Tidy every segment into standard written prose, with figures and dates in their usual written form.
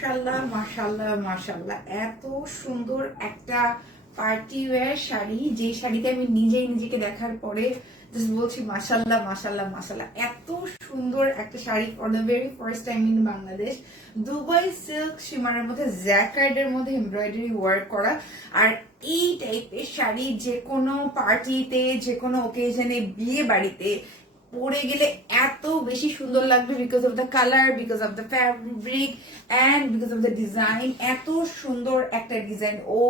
মাশাল্লাহ মাশাল্লাহ মাশাল্লাহ, এত সুন্দর একটা পার্টি ওয়্যার শাড়ি, যে শাড়িতে আমি নিজেই নিজেকে দেখার পরে জাস্ট বলছি মাশাল্লাহ মাশাল্লাহ মাশাল্লাহ। এত সুন্দর একটা sari for the very first time in Bangladesh. Dubai silk শিমারের মধ্যে জ্যাকার্ডের মধ্যে এমব্রয়ডারি ওয়ার্ক করা। আর এই টাইপের শাড়ি যে কোনো পার্টিতে, যে কোনো ওকেশনে, বিয়ে বাড়িতে পরে গেলে এত বেশি সুন্দর লাগবে, because of the colour, because of the fabric and because of the design. এত সুন্দর একটা ডিজাইন, ও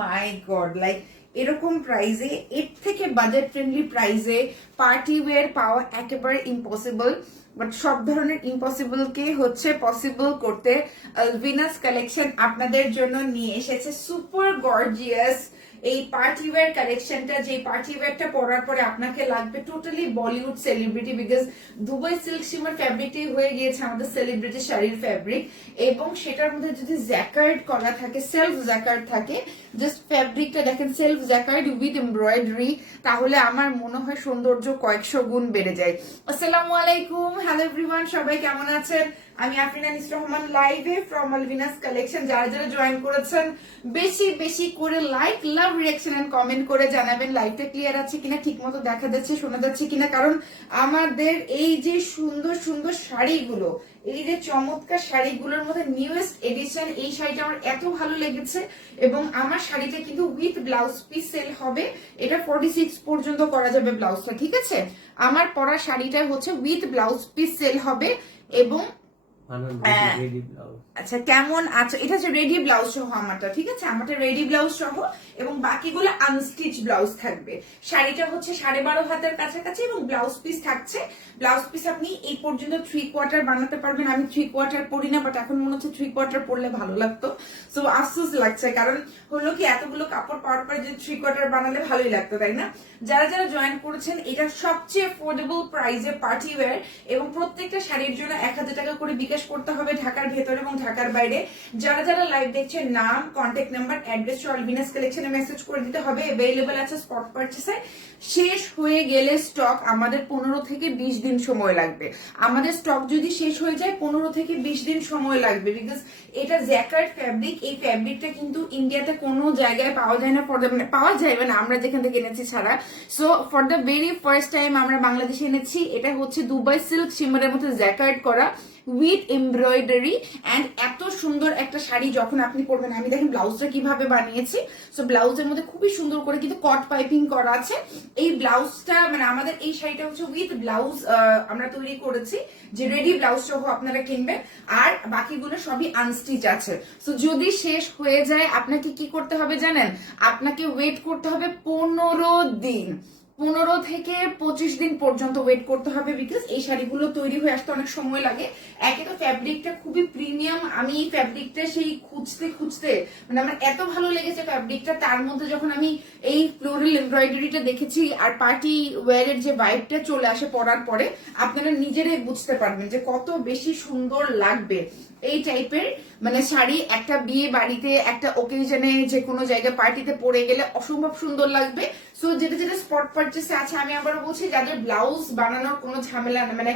মাই গড! লাইক এরকম প্রাইসে, এর থেকে বাজেট ফ্রেন্ডলি প্রাইসে পার্টি ওয়্যার পাওয়া একেবারে ইম্পসিবল। বাট সব ধরনের ইম্পসিবল কে হচ্ছে পসিবল করতে আলভিনাস কালেকশন আপনাদের জন্য নিয়ে এসেছে সুপার গর্জিয়াস এই পার্টি ওয়্যার কালেকশনটা। যে পার্টি ওয়্যারটা পরার পরে আপনাকে লাগবে totally Bollywood celebrity, because Dubai silk shimmer ফ্যাব্রিকটাই হয়ে গিয়েছে আমাদের সেলিব্রিটি শাড়ির ফ্যাব্রিক। এবং সেটার মধ্যে যদি জ্যাকার্ড করা থাকে, সেলফ জ্যাকার্ড থাকে, জাস্ট ফ্যাব্রিকটা দেখেন, সেলফ জ্যাকার্ড উইথ এমব্রয়ডারি, তাহলে আমার মনে হয় সৌন্দর্য কয়েকশো গুণ বেড়ে যায়। আসসালামু আলাইকুম, হ্যালো এভরিওয়ান, সবাই কেমন আছেন? আমি আফরিন আনিস রহমান, লাইভে ফ্রম আলভিনাস কালেকশন। যারা যারা জয়েন করেছেন বেশি বেশি করে like, love, reaction and comment করে জানাবেন লাইভটা ক্লিয়ার আছে কিনা, ঠিক মতো দেখা যাচ্ছে, শোনা যাচ্ছে কিনা। কারণ আমাদের এই যে সুন্দর সুন্দর শাড়িগুলো, এই যে চমৎকার শাড়িগুলোর মধ্যে নিউয়েস্ট এডিশন এই শাড়িটা আমার এত ভালো লেগেছে। এবং আমার শাড়িটা কিন্তু উইথ ব্লাউজ পিস সেল হবে, এটা 46 পর্যন্ত করা যাবে ব্লাউজটা, ঠিক আছে? আমার পরা শাড়িটা হচ্ছে উইথ ব্লাউজ পিস সেল হবে। এবং আচ্ছা, কেমন আছে? এটা হচ্ছে রেডি ব্লাউজ সহ আমারটা, ঠিক আছে? আমারটা রেডি ব্লাউজ সহ এবং বাকিগুলো আনস্টিচ ব্লাউজ থাকবে। শাড়িটা হচ্ছে 12.5 হাতের কাছাকাছি এবং ব্লাউজ পিস থাকছে। ব্লাউজ পিস আপনি এই পর্যন্ত 3/4 বানাতে পারবেন। আমি 3/4 পরি না, বাট এখন মনে হচ্ছে 3/4 পরলে ভালো লাগতো। সো আফসোস লাগছে, কারণ হলো কি, এতগুলো কাপড় পাওয়ার পরে যে 3/4 বানালে ভালোই লাগতো, তাই না? যারা যারা জয়েন করেছেন, এটা সবচেয়ে অ্যাফোর্ডেবল প্রাইসে পার্টি ওয়্যার এবং প্রত্যেকটা শাড়ির জন্য 1000 টাকা করে বিকাশ করতে হবে ঢাকার ভেতরে এবং ঢাকার বাইরে। যারা যারা লাইভ দেখছেন, নাম, কন্ট্যাক্ট নাম্বার, অ্যাড্রেস আলভিনাস কালেকশনে মেসেজ করে দিতে হবে। अवेलेबल আছে স্পট পারচেসে। শেষ হয়ে গেলে স্টক আমাদের 15 থেকে 20 দিন সময় লাগবে। আমাদের স্টক যদি শেষ হয়ে যায় 15 থেকে 20 দিন সময় লাগবে, বিকজ এটা জ্যাকার্ড ফ্যাব্রিক। এই ফ্যাব্রিকটা কিন্তু ইন্ডিয়াতে কোনো জায়গায় পাওয়া যায় না, পাওয়া যায় মানে আমরা যেখান থেকে এনেছি ছাড়া। So for the very first time আমরা বাংলাদেশে এনেছি। এটা হচ্ছে দুবাই সিল্ক শিমারের মধ্যে জ্যাকার্ড করা উইথ এমব্রয়ডারি অ্যান্ড এত সুন্দর একটা শাড়ি যখন আপনি পরবেন। আমি দেখেন ব্লাউজটা কিভাবে বানিয়েছি। সো ব্লাউজের মধ্যে খুবই সুন্দর করে কিন্তু কট পাইপিং করা আছে। এই ব্লাউজটা মানে আমাদের এই শাড়িটা হচ্ছে উইথ ব্লাউজ আমরা তৈরি করেছি, যে রেডি ব্লাউজ সহ আপনারা কিনবেন। আর বাকিগুলো সবই আনস্টিচ আছে। সো যদি শেষ হয়ে যায় আপনাকে কি করতে হবে জানেন? আপনাকে ওয়েট করতে হবে 15 দিন, 15 থেকে 25 দিন পর্যন্ত ওয়েট করতে হবে, বিকজ এই শাড়িগুলো তৈরি হয়ে আসতে অনেক সময় লাগে। একে তো ফ্যাব্রিকটা খুবই প্রিমিয়াম, আমি এই ফ্যাব্রিকটা সেই খুঁজতে খুঁজতে মানে আমার এত ভালো লেগেছে ফ্যাব্রিকটা। তার মধ্যে যখন আমি এই ফ্লোরাল এমব্রয়ডারিটা দেখেছি আর পার্টি ওয়্যারের যে ভাইবটা চলে আসে পরার পরে, আপনারা নিজেরাই বুঝতে পারবেন যে কত বেশি সুন্দর লাগবে এই টাইপের মানে শাড়ি। একটা বিয়ে বাড়িতে, একটা ওকেশনে, যে কোনো জায়গায় পার্টিতে পরে গেলে অসম্ভব সুন্দর লাগবে। সো যেটা যেটা স্পট পারচেসে আছে, আমি আবার বলছি, যাদের ব্লাউজ বানানোর কোনো ঝামেলা না, মানে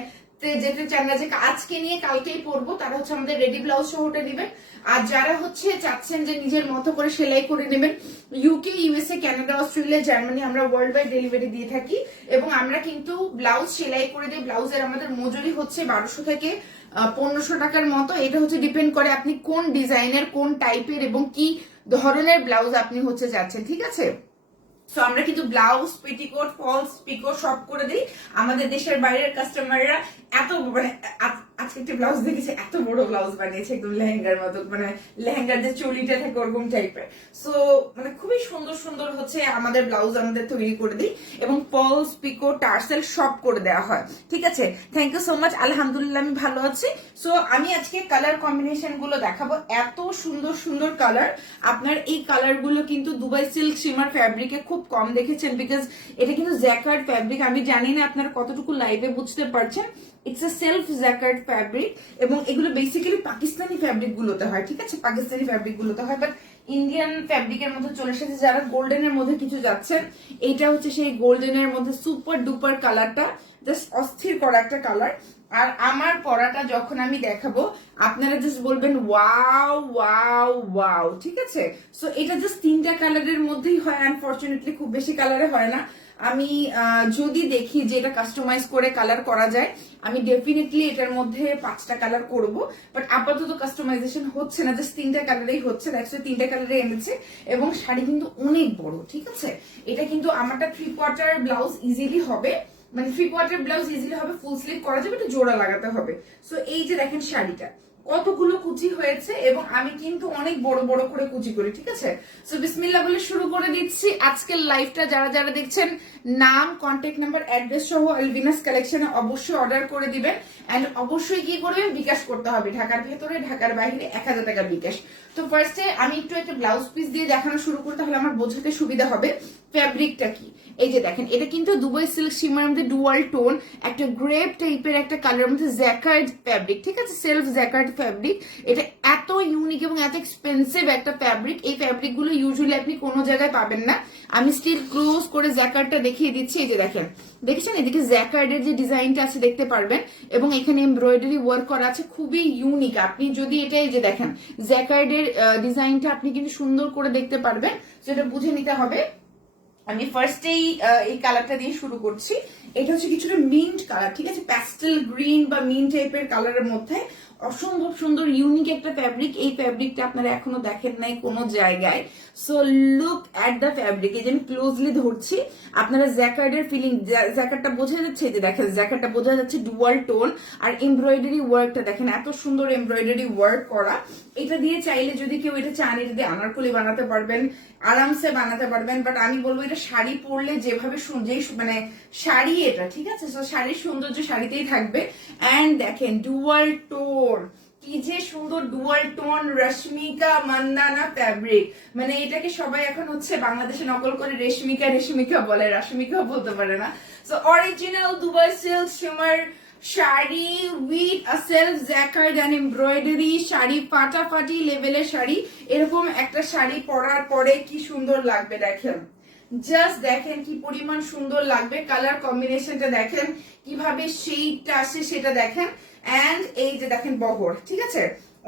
যেতে চান না যে আজকে নিয়ে কালকেই পরবো, তারা হচ্ছে আমাদের রেডি ব্লাউজ সহটা দিবেন। আর যারা হচ্ছে চাচ্ছেন যে নিজের মতো করে সেলাই করে নেবেন, UK, USA, Canada, Australia, Germany আমরা ওয়ার্ল্ড ওয়াইড ডেলিভারি দিয়ে থাকি। এবং আমরা কিন্তু ব্লাউজ সেলাই করে দিই। ব্লাউজের আমাদের মজুরি হচ্ছে 1200 থেকে 1500 টাকার মতো। এটা হচ্ছে ডিপেন্ড করে আপনি কোন ডিজাইনের, কোন টাইপের এবং কি ধরনের ব্লাউজ আপনি হচ্ছে যাচ্ছেন, ঠিক আছে? সো আমরা কিন্তু ব্লাউজ, পেটিকোট, ফলস, পিকো সব করে দিই। আমাদের দেশের বাইরের কাস্টমাররা এত মানে আজকে একটা ব্লাউজ দেখেছে, এত বড় ব্লাউজ বানিয়েছে, একদম লেহেঙ্গার মতো, মানে লেহেঙ্গার যে চুলিটা থাকে ওরকম টাইপের। সো মানে খুবই সুন্দর সুন্দর হচ্ছে আমাদের ব্লাউজ আমাদের তৈরি করে দিই এবং ফলস, পিকো, টার্সেল সব করে দেওয়া হয়, ঠিক আছে? Thank you so much. আলহামদুলিল্লাহ আমি ভালো আছি। সো আমি আজকে কালার কম্বিনেশন গুলো দেখাবো, এত সুন্দর সুন্দর কালার। আপনার এই কালার গুলো কিন্তু দুবাই সিল্ক শিমার ফ্যাব্রিকে খুব কম দেখেছেন, বিকজ এটা কিন্তু জ্যাকার্ড ফ্যাব্রিক। আমি জানি না আপনারা কতটুকু লাইভে বুঝতে পারছেন। It's a self jacquard fabric এবং এগুলো বেসিক্যালি পাকিস্তানি ফ্যাব্রিক গুলোতে হয়, ঠিক আছে? পাকিস্তানি ফ্যাব্রিক গুলোতে হয়, বাট ইন্ডিয়ান ফ্যাব্রিকের মধ্যে চলে এসেছে। যারা গোল্ডেনের মধ্যে কিছু যাচ্ছেন, এইটা হচ্ছে সেই গোল্ডেনের মধ্যে সুপার ডুপার কালারটা, জাস্ট অস্থির করা একটা কালার। আর আমার পরাটা যখন আমি দেখাবো আপনারা জাস্ট বলবেন ওয়াও ওয়াও ওয়াও, ঠিক আছে? সো এটা জাস্ট 3টা কালারের মধ্যেই হয়, আনফরচুনেটলি খুব বেশি কালারে হয় না। আমি যদি দেখি যে এটা কাস্টমাইজ করে কালার করা যায়, আমি ডেফিনেটলি এটার মধ্যে 5টা কালার করব, বাট আপাতত কাস্টমাইজেশন হচ্ছে না, জাস্ট 3টা কালারেই হচ্ছে। দ্যাটস 3টা কালারে এনেছে এবং শাড়ি কিন্তু অনেক বড়, ঠিক আছে? এটা কিন্তু আমারটা 3/4 ব্লাউজ ইজিলি হবে, মানে 3/4 ব্লাউজ ইজিলি হবে, ফুল স্লিভ করা যাবে, একটু জোড়া লাগাতে হবে। সো এই যে দেখেন শাড়িটা কতগুলো কুচি হয়েছে এবং আমি কিন্তু অনেক বড় বড় করে কুচি করি, ঠিক আছে? সো বিসমিল্লাহ বলে শুরু করে দিচ্ছি আজকের লাইভটা। যারা যারা দেখছেন নাম, কন্ট্যাক্ট নাম্বার, অ্যাড্রেস সহ আলভিনাস কালেকশনে অবশ্যই অর্ডার করে দিবেন। এন্ড অবশ্যই কি করবেন, বিকাশ করতে হবে, ঢাকার ভেতরে ঢাকার বাইরে 1000 টাকা বিকাশ। তো ফার্স্টে আমি একটু একটা ব্লাউজ পিস দিয়ে দেখানো শুরু করতে হলে আমার বোঝাতে সুবিধা হবে ফ্যাব্রিকটা কি। এই যে দেখেন, এটা কিন্তু দুবাই সিল্ক শিমার মধ্যে ডুয়াল টোন, একটা গ্রেপ টাইপের একটা কালার মধ্যে জ্যাকার্ড ফ্যাব্রিক, ঠিক আছে? Self jacquard fabric. এটা এত ইউনিক এবং এত এক্সপেন্সিভ একটা ফ্যাব্রিক। এই ফ্যাব্রিক গুলো ইউজুয়ালি আপনি কোনো জায়গায় পাবেন না। আমি স্টিল ক্লোজ করে জ্যাকার্ডটা দেখিয়ে দিচ্ছি। এই যে দেখেন, দেখেছেন এদিকে জ্যাকার্ডের যে ডিজাইনটা আছে দেখতে পারবেন, এবং এখানে এমব্রয়ডারি ওয়ার্ক করা আছে, খুবই ইউনিক। আপনি যদি এটা, এই যে দেখেন জ্যাকার্ডের ডিজাইনটা আপনি কিন্তু সুন্দর করে দেখতে পারবেন, সেটা বুঝে নিতে হবে। আমি ফার্স্টেই এই কালারটা দিয়ে শুরু করছি। এটা হচ্ছে কিছুটা মিন্ট কালার, ঠিক আছে? প্যাস্টেল গ্রিন বা মিন্ট টাইপের কালারের মধ্যে অসম্ভব সুন্দর ইউনিক একটা ফ্যাব্রিক। এই ফ্যাব্রিকটা আপনারা এখনো দেখেন নাই কোনো জায়গায়। So look at the fabric. এই যে আমি ক্লোজলি ধরছি, আপনারা জ্যাকার্ডের ফিলিং, জ্যাকার্ডটা বোঝা যাচ্ছে। এই যে দেখেন জ্যাকার্ডটা বোঝা যাচ্ছে ডুয়াল টোন, আর এমব্রয়ডারি ওয়ার্কটা দেখেন এত সুন্দর এমব্রয়ডারি ওয়ার্ক করা। এটা দিয়ে চাইলে যদি কেউ এটা চান, এটা দিয়ে আনারকলি বানাতে পারবেন, আরামসে বানাতে পারবেন। বাট আমি বলবো এটা শাড়ি পরলে যেভাবে মানে শাড়ি এটা, ঠিক আছে? তো শাড়ির সৌন্দর্য শাড়িতেই থাকবে। এন্ড দেখেন ডুয়াল টোন, কি যে সুন্দর dual tone Rashmika Mandanna fabric. মানে এটাকে সবাই এখন হচ্ছে বাংলাদেশে নকল করে রেশমিকা রেশমিকা বলে, রশ্মিকা বলতে পারে না। So original Dubai silk shimmer sari with a self jacquard and embroidery sari, ফাটাফাটি লেভেলের শাড়ি। এরকম একটা শাড়ি পরার পরে কি সুন্দর লাগবে দেখেন, জাস্ট দেখেন কি পরিমাণ সুন্দর লাগবে। কালার কম্বিনেশনটা দেখেন, কিভাবে শেডটা আসে সেটা দেখেন। এন্ড এই যে দেখেন বহর, ঠিক আছে?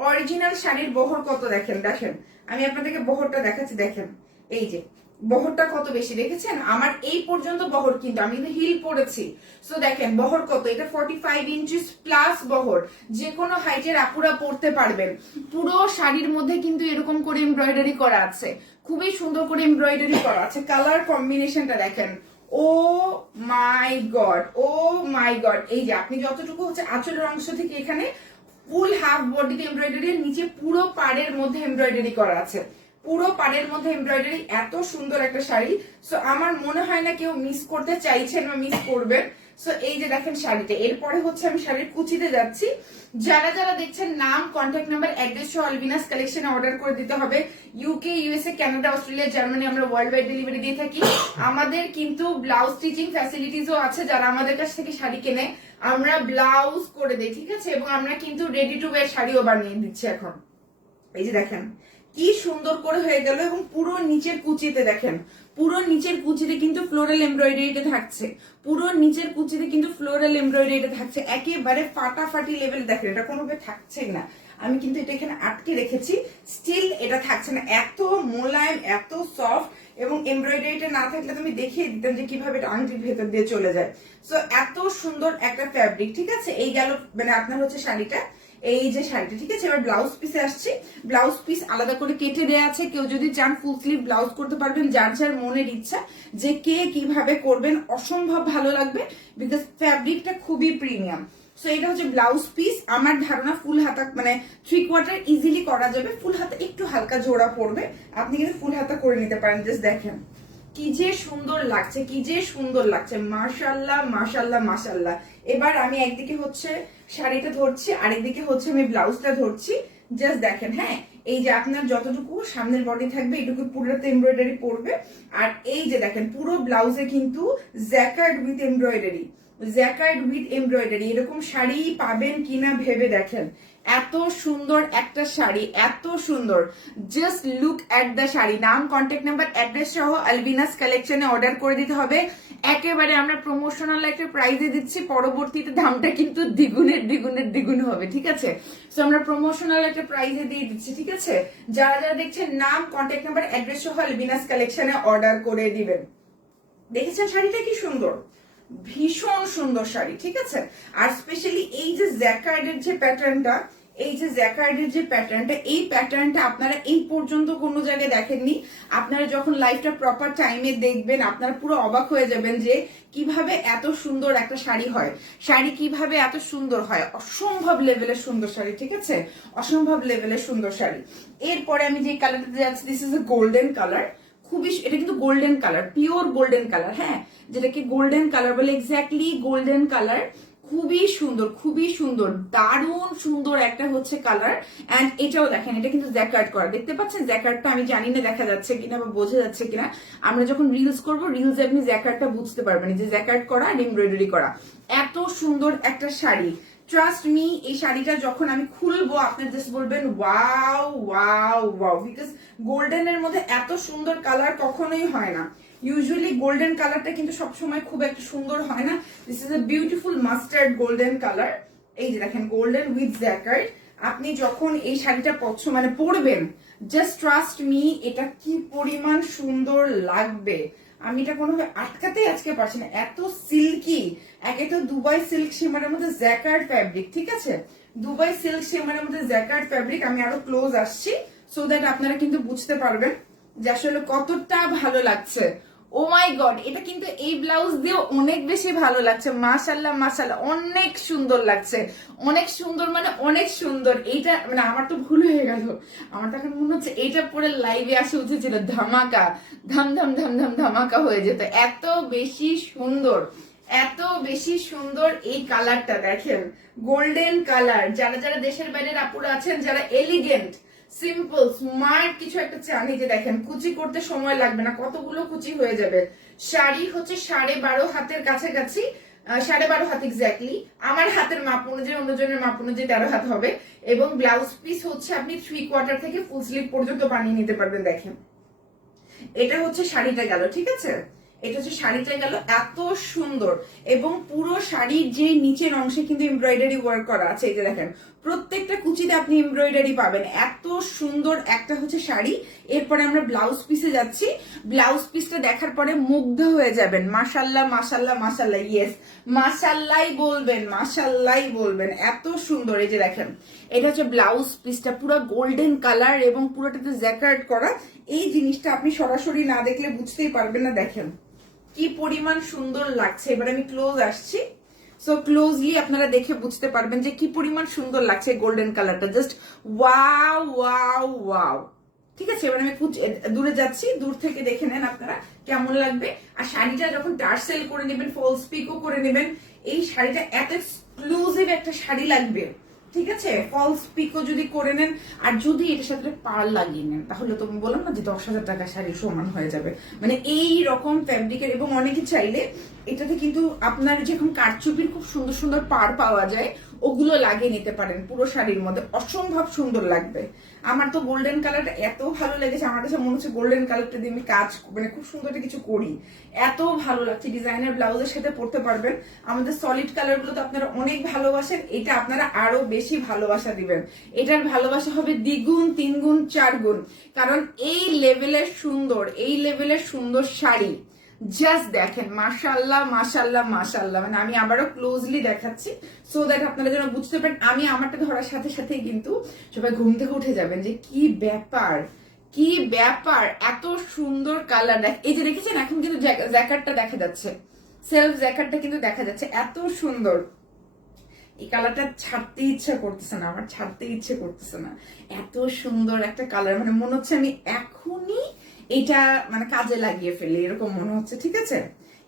অরিজিনাল শাড়ির বহর কত দেখেন, দেখেন আমি আপনাদেরকে বহরটা দেখাচ্ছি। দেখেন এই যে বহরটা কত বেশি, দেখেছেন? আমার এই পর্যন্ত বহর, কিন্তু আমি কিন্তু হিল পরেছি। সো দেখেন বহর কত, এটা 45 ইঞ্চিস প্লাস বহর, যে কোনো হাইটের আপুরা পরতে পারবেন। পুরো শাড়ির মধ্যে কিন্তু এরকম করে এমব্রয়ডারি করা আছে, খুবই সুন্দর করে এমব্রয়ডারি করা আছে। কালার কম্বিনেশনটা দেখেন, ও মাই গড, ও মাই গড। এই যে আপনি যতটুকু হচ্ছে আঁচলের অংশ থেকে এখানে ফুল হাফ বডিতে এমব্রয়ডারি, নিচে পুরো পাড়ের মধ্যে এমব্রয়ডারি করা আছে, পুরো পাড়ের মধ্যে এমব্রয়ডারি। এত সুন্দর একটা শাড়ি। সো আমার মনে হয় না কেউ মিস করতে চাইছেন বা মিস করবেন। সো এই যে দেখেন শাড়িটা। এরপরে হচ্ছে আমি শাড়ির কুচিতে যাচ্ছি। যারা যারা দেখছেন নাম, কন্ট্যাক্ট নাম্বার, অ্যাড্রেস সহ আলভিনাস কালেকশনে অর্ডার করে দিতে হবে। UK, USA, Canada, Australia, Germany আমরা ওয়ার্ল্ড ওয়াইড ডেলিভারি দিয়ে থাকি। আমাদের কিন্তু ব্লাউজ স্টিচিং ফ্যাসিলিটিসও আছে। যারা আমাদের কাছ থেকে শাড়ি কেনে আমরা ব্লাউজ করে দিই, ঠিক আছে? এবং আমরা কিন্তু রেডি টু ওয়্যার শাড়িও বানিয়ে দিচ্ছি এখন। এই যে দেখেন কি সুন্দর করে হয়ে গেল। এবং পুরো নিচের কুচিতে দেখেন, পুরো নিচের কুচিতে কিন্তু ফ্লোরাল এমব্রয়ডারিটা থাকছে, পুরো নিচের কুচিতে কিন্তু ফ্লোরাল এমব্রয়ডারিটা থাকছে, একেবারে ফাটাফাটি লেভেল। দেখেন এটা কোনোভাবে থাকছেই না, আমি কিন্তু এটা এখানে আটকে রেখেছি, স্টিল এটা থাকছে না। এত মোলায়েম, এত সফট, এবং এমব্রয়ডারিটা না থাকলে তুমি দেখিয়ে দিতাম যে কিভাবে এটা আংটির ভেতর দিয়ে চলে যায়। সো এত সুন্দর একটা ফ্যাব্রিক, ঠিক আছে? এই গেল মানে আপনার হচ্ছে শাড়িটা, এই যে শাড়িটা, ঠিক আছে? এবার ব্লাউজ পিসে আসছি। ব্লাউজ পিস আলাদা করে কেটে দেওয়া আছে, কেউ যদি চান ফুল স্লিভ ব্লাউজ করতে পারবেন, যার যার মনের ইচ্ছা যে কে কিভাবে করবেন, অসম্ভব ভালো লাগবে, বিকজ ফ্যাব্রিকটা খুবই প্রিমিয়াম। সো এটা হচ্ছে ব্লাউজ পিস। আমার ধারণা ফুল হাতা মানে 3/4 ইজিলি করা যাবে, ফুল হাতা একটু হালকা জোড়া পড়বে, আপনি কিন্তু ফুল হাতা করে নিতে পারেন। জাস্ট দেখেন কি যে সুন্দর লাগছে, কি যে সুন্দর লাগছে, মাশাল্লাহ মাশাল্লাহ মাশাল্লাহ। এবার আমি একদিকে হচ্ছে শাড়িটা ধরছি, আরেকদিকে হচ্ছে আমি ব্লাউজটা ধরছি। জাস্ট দেখেন, হ্যাঁ এই যে আপনার যতটুকু সামনের বডি থাকবে এটুকু পুরোতে এমব্রয়ডারি পড়বে। আর এই যে দেখেন পুরো ব্লাউজে কিন্তু jacquard with embroidery, jacquard with embroidery. এরকম শাড়ি পাবেন কিনা ভেবে দেখেন, এত সুন্দর একটা শাড়ি, এত সুন্দর, just look at the sari. নাম, কন্ট্যাক্ট নাম্বার, অ্যাড্রেস সহ আলবিনাস কালেকশনে অর্ডার করে দিতে হবে। একেবারে আমরা প্রমোশনাল একটা প্রাইজে দিচ্ছি, পরবর্তীতে দামটা কিন্তু দ্বিগুণ হবে, ঠিক আছে? তো আমরা প্রমোশনাল একটা প্রাইজে দিয়ে দিচ্ছি, ঠিক আছে? যারা যারা দেখছেন নাম, কন্ট্যাক্ট নাম্বার, অ্যাড্রেস সহ আলবিনাস কালেকশনে অর্ডার করে দিবেন। দেখেছেন শাড়িটা কি সুন্দর, ভীষণ সুন্দর শাড়ি, ঠিক আছে? আর স্পেশালি এই যে জ্যাকার্ডের যে প্যাটার্নটা, এই প্যাটার্নটা আপনারা এই পর্যন্ত কোনো জায়গায় দেখেননি। আপনারা যখন লাইফটা প্রপার টাইমে দেখবেন, আপনারা পুরো অবাক হয়ে যাবেন যে কিভাবে এত সুন্দর একটা শাড়ি হয়, শাড়ি কিভাবে এত সুন্দর হয়। অসম্ভব লেভেলের সুন্দর শাড়ি, ঠিক আছে? অসম্ভব লেভেলের সুন্দর শাড়ি। এরপরে আমি যে কালারটাতে যাচ্ছি, this is a golden colour. খুবই, এটা কিন্তু golden colour, pure golden colour, হ্যাঁ, যেটাকে গোল্ডেন কালার বলে, এক্স্যাক্টলি গোল্ডেন কালার। খুবই সুন্দর, দারুণ সুন্দর একটা হচ্ছে কালার। এন্ড এটাও দেখেন, এটা কিন্তু জ্যাকার্ড করা, দেখতে পাচ্ছেন জ্যাকার্ডটা? আমি জানি না দেখা যাচ্ছে কিনা বা বোঝা যাচ্ছে কিনা। আমরা যখন রিলস করবো, রিলসে আপনি জ্যাকার্ডটা বুঝতে পারবেন, যে জ্যাকার্ড করা আর এমব্রয়ডারি করা। এত সুন্দর একটা শাড়ি, ট্রাস্ট মি, এই শাড়িটা যখন আমি খুলবো আপনার জাস্ট বলবেন ওয়াও ওয়াও ওয়াও, বিকজ গোল্ডেনের মধ্যে এত সুন্দর কালার কখনোই হয় না। ইউজুয়ালি গোল্ডেন কালারটা কিন্তু সবসময় খুব একটা সুন্দর হয় না। This is a beautiful mustard golden colour. এই যে দেখেন, গোল্ডেন উইথ জ্যাকার্ড। আপনি যখন এই শাড়িটা পরবেন, জাস্ট ট্রাস্ট মি, এটা কি পরিমাণ সুন্দর লাগবে। আমি এটা কোনোভাবে আটকাতেই আজকে পারছি না, এত সিল্কি। একে তো দুবাই সিল্ক শিমারের মধ্যে জ্যাকার্ড ফ্যাব্রিক, ঠিক আছে? দুবাই সিল্ক শিমারের মধ্যে জ্যাকার্ড ফ্যাব্রিক। আমি আরো ক্লোজ আসছি, সো দ্যাট আপনারা কিন্তু বুঝতে পারবেন যে আসলে কতটা ভালো লাগছে। ও মাই গড, এটা কিন্তু এই ব্লাউজ দিয়ে অনেক বেশি ভালো লাগছে। মাশাল্লাহ মাশাল্লাহ, অনেক সুন্দর লাগছে, অনেক সুন্দর, মানে অনেক সুন্দর। এইটা মানে আমার তো ভুল হয়ে গেল, আমার তো এখন মনে হচ্ছে এইটা পরে লাইভে আসা উচিত ছিল, ধামাকা, ধামাকা হয়ে যেত। এত বেশি সুন্দর, এত বেশি সুন্দর এই কালারটা দেখেন, গোল্ডেন কালার। যারা যারা দেশের বাইরের আপুরা আছেন, যারা এলিগেন্ট, সিম্পল, স্মার্ট কিছু একটা চান, এই যে দেখেন, কুচি করতে সময় লাগবে না, কতগুলো কুচি হয়ে যাবে। শাড়ি হচ্ছে 12.5 হাতের কাছাকাছি, 12.5 হাত এক্স্যাক্টলি। আমার হাতের মাপ অনুযায়ী, অন্যজনের মাপ অনুযায়ী 13 হাত হবে। এবং ব্লাউজ পিস হচ্ছে আপনি 3/4 থেকে ফুল স্লিভ পর্যন্ত বানিয়ে নিতে পারবেন। দেখেন, এটা হচ্ছে শাড়িটা গেল, ঠিক আছে? এটা হচ্ছে শাড়িটা গেল, এত সুন্দর। এবং পুরো শাড়ির যে নিচের অংশে কিন্তু এমব্রয়ডারি ওয়ার্ক করা আছে, এই যে দেখেন, প্রত্যেকটা কুচিতে আপনি এমব্রয়ডারি পাবেন। এত সুন্দর একটা হচ্ছে শাড়ি। এরপরে আমরা ব্লাউজ পিসে যাচ্ছি। ব্লাউজ পিসটা দেখার পরে মুগ্ধ হয়ে যাবেন। মাশাল্লাহ মাশাল্লাহ মাশাল্লাহ, ইয়েস, মাশাল্লাহ বলবেন, এত সুন্দর। এই যে দেখেন, এটা হচ্ছে ব্লাউজ পিসটা, পুরো গোল্ডেন কালার এবং পুরোটাতে জ্যাকার্ড করা। এই জিনিসটা আপনি সরাসরি না দেখলে বুঝতেই পারবেন না। দেখেন কি পরিমাণ সুন্দর লাগছে। এবার আমি ক্লোজ আসছি, সো ক্লোজলি আপনারা দেখে বুঝতে পারবেন যে কি পরিমাণ সুন্দর লাগছে গোল্ডেন কালারটা। জাস্ট ওয়াও ওয়াও ওয়াও, ঠিক আছে? এবার আমি দূরে যাচ্ছি, দূর থেকে দেখে নেন আপনারা কেমন লাগবে। আর শাড়িটা যখন টার্সেল করে নেবেন, ফলস পিকও করে নেবেন, এই শাড়িটা এত এক্সক্লুসিভ একটা শাড়ি লাগবে, ঠিক আছে? ফলস পিকও যদি করে নেন, আর যদি এটার সাথে পার লাগিয়ে নেন, তাহলে তো আমি বললাম না যে 10,000 টাকা শাড়ি সমান হয়ে যাবে। মানে এই রকম ফ্যাব্রিকের। এবং অনেকে চাইলে এটাতে কিন্তু আপনার যখন কারচুপির খুব সুন্দর সুন্দর পার পাওয়া যায়, ওগুলো লাগিয়ে নিতে পারেন পুরো শাড়ির মধ্যে, অসম্ভব সুন্দর লাগবে। আমার তো গোল্ডেন কালারটা এত ভালো লেগেছে, আমার কাছে মনে হচ্ছে গোল্ডেন কালারটা দিয়ে আমি কাজ, মানে খুব সুন্দর একটা কিছু করি, এত ভালো লাগছে। ডিজাইনার ব্লাউজের সাথে পরতে পারবেন। আমাদের সলিড কালার গুলো তো আপনারা অনেক ভালোবাসেন, এটা আপনারা আরো বেশি ভালোবাসা দিবেন। এটার ভালোবাসা হবে দ্বিগুণ, 3 গুণ, 4 গুণ। কারণ এই লেভেলের সুন্দর শাড়ি জাস্ট দেখেন, মাশাল্লাহ মাশাল্লাহ মাশাল্লাহ। মানে আমি আবারও ক্লোজলি দেখাচ্ছি, সো দ্যাট আপনারা যেন বুঝতে পারেন। আমি আমারটা ধরার সাথে সাথেই কিন্তু সবাই ঘুম থেকে উঠে যাবেন যে কি ব্যাপার, কি ব্যাপার, এত সুন্দর কালার। এই যে দেখেছেন, এখন কিন্তু জ্যাকেটটা দেখা যাচ্ছে, সেলফ জ্যাকেটটা কিন্তু দেখা যাচ্ছে, এত সুন্দর। এই কালারটা ছাড়তে ইচ্ছা করতেছে না, আমার ছাড়তে ইচ্ছে করতেছে না। এত সুন্দর একটা কালার, মানে মনে হচ্ছে আমি এখনই এটা মানে কাজে লাগিয়ে ফেলি, এরকম মনে হচ্ছে, ঠিক আছে?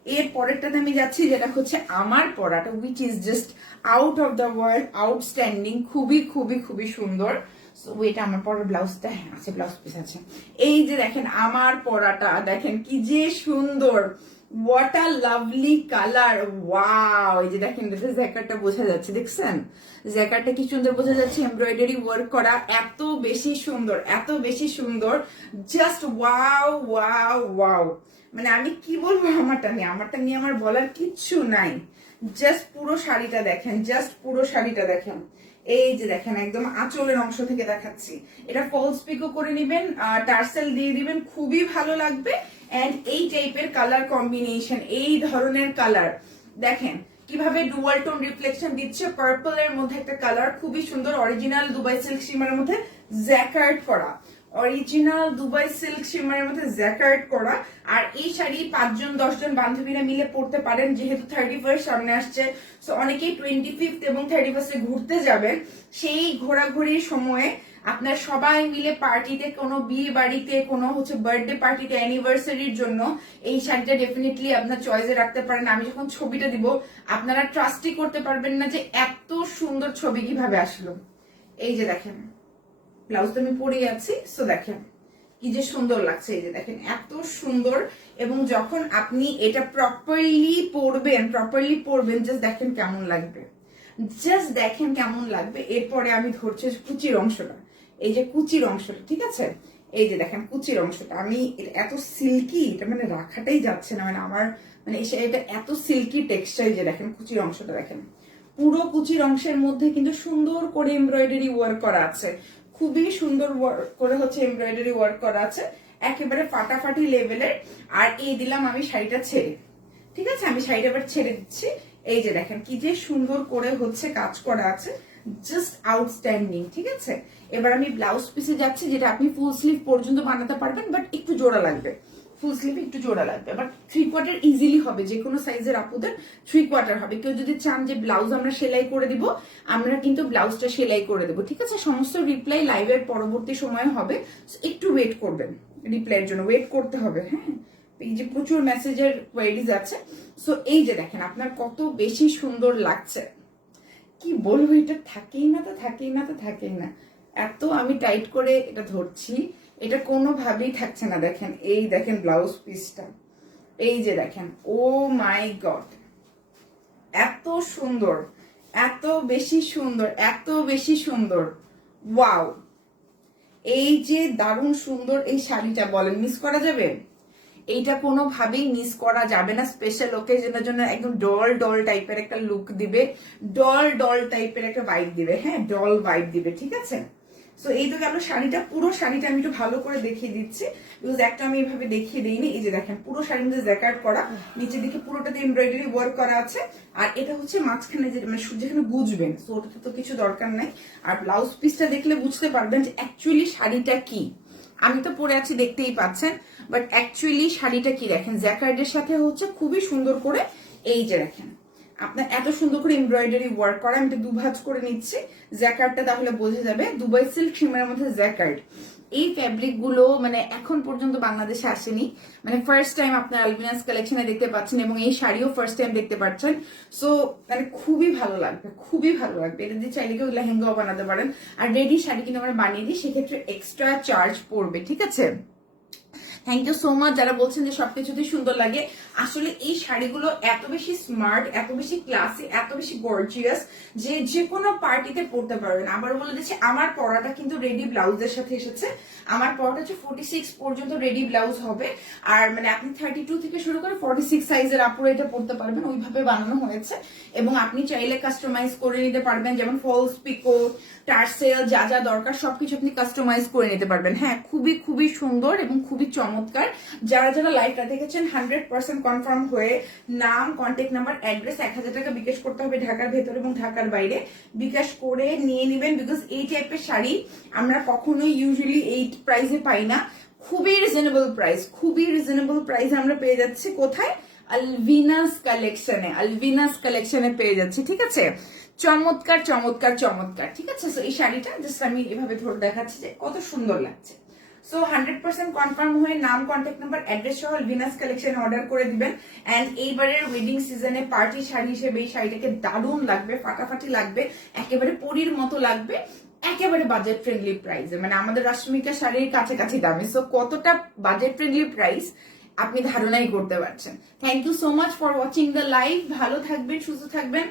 এর পরেরটাতে আমি যাচ্ছি, যেটা হচ্ছে আমার পরাটা, which is just out of the world, outstanding, খুবই সুন্দর। এটা আমার পরের ব্লাউজটা, হ্যাঁ আছে, ব্লাউজ পিস আছে। এই যে দেখেন আমার পরাটা, দেখেন কি যে সুন্দর, what a lovely colour, wow. এই যে দেখেন জ্যাকেটটা বোঝা যাচ্ছে, দেখছেন জ্যাকেটটা কি সুন্দর বোঝা যাচ্ছে, এমব্রয়ডারি ওয়ার্ক করা, এত বেশি সুন্দর, এত বেশি সুন্দর, জাস্ট ওয়াও ওয়াও ওয়াও। মানে আমি কি বলবো আমারটা নিয়ে আমার বলার কিচ্ছু নাই। জাস্ট পুরো শাড়িটা দেখেন, জাস্ট পুরো শাড়িটা দেখেন। এই যে দেখেন একদম আঁচলের অংশ থেকে দেখাচ্ছি, এটা ফলস পিকো করে নিবেন, টার্সেল দিয়ে দিবেন, খুবই ভালো লাগবে। এন্ড এই টাইপের কালার কম্বিনেশন, এই ধরনের কালার দেখেন কিভাবে ডুয়াল টোন রিফ্লেকশন দিচ্ছে, পার্পল এর মধ্যে একটা কালার খুবই সুন্দর, অরিজিনাল দুবাই সিল্ক শিমারের মধ্যে জ্যাকার্ড করা, অরিজিনাল দুবাই সিল্ক শিমারের মধ্যে জ্যাকার্ড করা। আর এই শাড়ি 5 জন 10 জন বান্ধবীরা মিলে পড়তে পারেন, যেহেতু 31st সামনে আসছে, সো অনেকেই 25th এবং 31st ঘুরতে যাবেন। সেই ঘোরাঘুরির সময়ে আপনার সবাই মিলে পার্টিতে, কোনো বিয়ে বাড়িতে, কোনো হচ্ছে বার্থডে পার্টিতে, অ্যানিভার্সারির জন্য এই শাড়িটা ডেফিনেটলি আপনার চয়েসে রাখতে পারেন। আমি যখন ছবিটা দিব আপনারা ট্রাস্টই করতে পারবেন না যে এত সুন্দর ছবি কিভাবে আসলো। এই যে দেখেন ব্লাউজ তো আমি পরে আছি, সো দেখেন কি যে সুন্দর লাগছে, এই যে দেখেন এত সুন্দর। এবং যখন আপনি এটা প্রপারলি পরবেন, জাস্ট দেখেন কেমন লাগবে, জাস্ট দেখেন কেমন লাগবে। এরপরে আমি ধরছি কুচির অংশটা, এই যে কুচির অংশটা, ঠিক আছে, এই যে দেখেন কুচির অংশটা, আমি এত সিল্কি, এটা মানে রাখাটাই যাচ্ছে না, মানে আমার মানে এটা এত সিল্কি টেক্সচার। যে দেখেন কুচির অংশটা দেখেন, পুরো কুচির অংশের মধ্যে কিন্তু সুন্দর করে এমব্রয়ডারি ওয়ার্ক করা আছে, খুবই সুন্দর করে হচ্ছে এমব্রয়ডারি ওয়ার্ক করা আছে, একেবারে ফাটাফাটি লেভেলের। আর এই দিলাম আমি শাড়িটা ছেড়ে, ঠিক আছে, আমি শাড়িটা এবার ছেড়ে দিচ্ছি। এই যে দেখেন কি যে সুন্দর করে হচ্ছে কাজ করা আছে, জাস্ট আউটস্ট্যান্ডিং, ঠিক আছে। এবার আমি ব্লাউজ পিসে যাচ্ছি, যেটা আপনি ফুল স্লিভ পর্যন্ত বানাতে পারবেন, বাট একটু জোড়া লাগবে, ফুল স্লিভে একটু জোড়া লাগবে, বাট 3/4 ইজিলি হবে, যে কোনো সাইজের আপুদের 3/4 হবে। কেউ যদি চান যে ব্লাউজ আমরা সেলাই করে দিব, আমরা কিন্তু ব্লাউজটা সেলাই করে দেবো, ঠিক আছে। সমস্ত রিপ্লাই লাইভের পরবর্তী সময়ে হবে, একটু ওয়েট করবেন, রিপ্লাইয়ের জন্য ওয়েট করতে হবে, হ্যাঁ। এই যে প্রচুর মেসেজের কোয়েরিজ আছে, সো এই যে দেখেন আপনার কত বেশি সুন্দর লাগছে, কি বলবো, এটা থাকেই না তো থাকেই না তো থাকেই না। এত আমি টাইট করে এটা ধরছি, এটা কোনোভাবেই থাকছে না। দেখেন এই দেখেন ব্লাউজ পিসটা, এই যে দেখেন, ও মাই গড, এত সুন্দর, এত বেশি সুন্দর, এত বেশি সুন্দর, ওয়াও। এই যে দারুণ সুন্দর এই শাড়িটা, বলেন মিস করা যাবে? এইটা কোনোভাবেই মিস করা যাবে না। স্পেশাল ওকেজনের জন্য একদম ডল ডল টাইপের একটা লুক দিবে, ডল ডল টাইপের একটা ভাইব দিবে, হ্যাঁ ডল ভাইব দিবে, ঠিক আছে। সো এই তো গেল শাড়িটা, পুরো শাড়িটা আমি একটু ভালো করে দেখিয়ে দিচ্ছি, বিকজ একটা আমি এইভাবে দেখিয়ে দিইনি। এই যে দেখেন পুরো শাড়ির মধ্যে জ্যাকার্ড করা, নিচের দিকে পুরোটাতে এমব্রয়ডারি ওয়ার্ক করা আছে, আর এটা হচ্ছে মাঝখানে যে মানে যেখানে বুঝবেন, সো ওটাতে তো কিছু দরকার নাই। আর ব্লাউজ পিসটা দেখলে বুঝতে পারবেন যে অ্যাকচুয়ালি শাড়িটা কি। আমি তো পরে আছি দেখতেই পাচ্ছেন, বাট অ্যাকচুয়ালি শাড়িটা কি দেখেন, জ্যাকার্ডের সাথে হচ্ছে খুবই সুন্দর করে, এই যে দেখেন আপনার এত সুন্দর করে এমব্রয়ডারি ওয়ার্ক করা। আমি তো দুভাজ করে নিচ্ছি জ্যাকার্ডটা, তাহলে বোঝা যাবে দুবাই সিল্ক শিমের মধ্যে জ্যাকার্ড। এই ফ্যাব্রিক গুলো মানে এখন পর্যন্ত বাংলাদেশে আসেনি, মানে ফার্স্ট টাইম আপনার আলবিনাস কালেকশনে দেখতে পাচ্ছেন, এবং এই শাড়িও ফার্স্ট টাইম দেখতে পাচ্ছেন। সো মানে খুবই ভালো লাগবে, খুবই ভালো লাগবে। এটা দিয়ে চাইলে কেউ লেহেঙ্গাও বানাতে পারেন। আর রেডি শাড়ি কিন্তু আমরা বানিয়ে দিই, সেক্ষেত্রে এক্সট্রা চার্জ পড়বে, ঠিক আছে। থ্যাংক ইউ সো মাচ যারা বলছেন যে সবকিছুতেই সুন্দর লাগে। আসলে এই শাড়িগুলো এত বেশি স্মার্ট, এত বেশি ক্লাসি, এত বেশি গর্জিয়াস, যে যে কোনো পার্টিতে পরতে পারবেন। আবার বলে দিচ্ছি, আমার পরাটা কিন্তু রেডি ব্লাউজের সাথে এসেছে। আমার পরাটা হচ্ছে 46 পর্যন্ত রেডি ব্লাউজ হবে, আর মানে আপনি 32 থেকে শুরু করে 46 সাইজের আপুরা এটা পরতে পারবেন, ওইভাবে বানানো হয়েছে। এবং আপনি চাইলে কাস্টমাইজ করে নিতে পারবেন, যেমন ফলস পিকো, টার্সেল, যা যা দরকার সবকিছু আপনি কাস্টমাইজ করে নিতে পারবেন। হ্যাঁ খুবই খুবই সুন্দর এবং খুবই চমৎকার। যারা যারা লাইভটা দেখেছেন 100% কনফার্ম হয়ে নাম, কন্ট্যাক্ট নাম্বার, অ্যাড্রেস, 1000 টাকা বিকাশ করতে হবে ঢাকার ভেতর এবং ঢাকার বাইরে, বিকাশ করে নিয়ে নেবেন। বিকজ এই টাইপের শাড়ি আমরা কখনোই ইউজুয়ালি এই প্রাইসে পাই না। খুবই রিজনেবল প্রাইস, খুবই রিজনেবল প্রাইস আমরা পেয়ে যাচ্ছি কোথায়, আলভিনাস কালেকশনে, আলভিনাস কালেকশনে পেয়ে যাচ্ছি, ঠিক আছে। চমৎকার চমৎকার চমৎকার, ঠিক আছে। সো এই শাড়িটা জাস্ট আমি এভাবে ধরে দেখাচ্ছি যে কত সুন্দর লাগছে। সো 100% কনফার্ম হয়ে নাম, কন্ট্যাক্ট নাম্বার, অ্যাড্রেস সহ ভিনাস কালেকশন অর্ডার করে দিবেন। এন্ড এইবারের ওয়েডিং সিজনে পার্টি শাড়ি হিসেবে এই শাড়িটাকে দারুণ লাগবে, ফাটাফাটি লাগবে, একেবারে পরীর মতো লাগবে, একেবারে বাজেট ফ্রেন্ডলি প্রাইসে, মানে আমাদের রাশমিকা শাড়ির কাছাকাছি দামে। সো কতটা বাজেট ফ্রেন্ডলি প্রাইস আপনি ধারণাই করতে পারছেন। Thank you so much for watching the live. ভালো থাকবেন, সুস্থ থাকবেন।